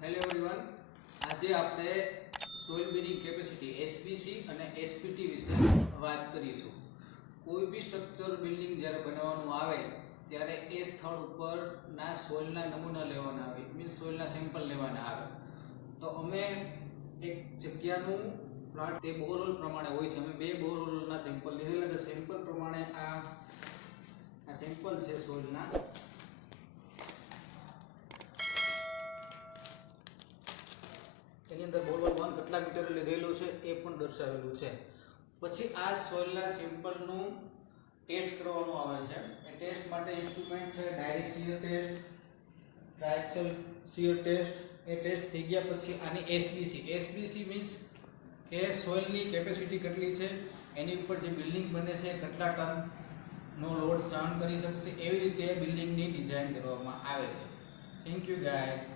Hello everyone, આજે આપણે soil bearing capacity SBC અને એસપીટી વિશે વાત કરીશું. કોઈ બી સ્ટ્રક્ચર બિલ્ડિંગ જ્યારે બનાવવાનું આવે ત્યારે એ સ્થળ ઉપરના સોઇલના નમૂના લેવાના આવે, મીન્સ સોઇલના સેમ્પલ લેવાના આવે. તો અમે એક જગ્યાનું પ્લાન્ટ તે બોરહોલ પ્રમાણે હોય છે. અમે 2 બોરહોલના સેમ્પલ લીધેલા છે. સેમ્પલ પ્રમાણે આ સેમ્પલ છે સોઇલના. એની અંદર બોરહોલ 1 કેટલા મીટર લીધેલું છે એ પણ દર્શાવેલું છે. પછી આ સોઇલના સેમ્પલનું ટેસ્ટ કરવાનું આવે છે. એ ટેસ્ટ માટે ઇન્સ્ટ્રુમેન્ટ છે direct shear test, triaxial shear test. એ ટેસ્ટ થઈ ગયા પછી આની એસબીસી મીન્સ કે સોઇલની કેપેસિટી કેટલી છે, એની ઉપર જે બિલ્ડિંગ બને છે કેટલા ટનનો લોડ સહન કરી શકશે, એવી રીતે બિલ્ડિંગની ડિઝાઇન કરવામાં આવે છે. Thank you guys.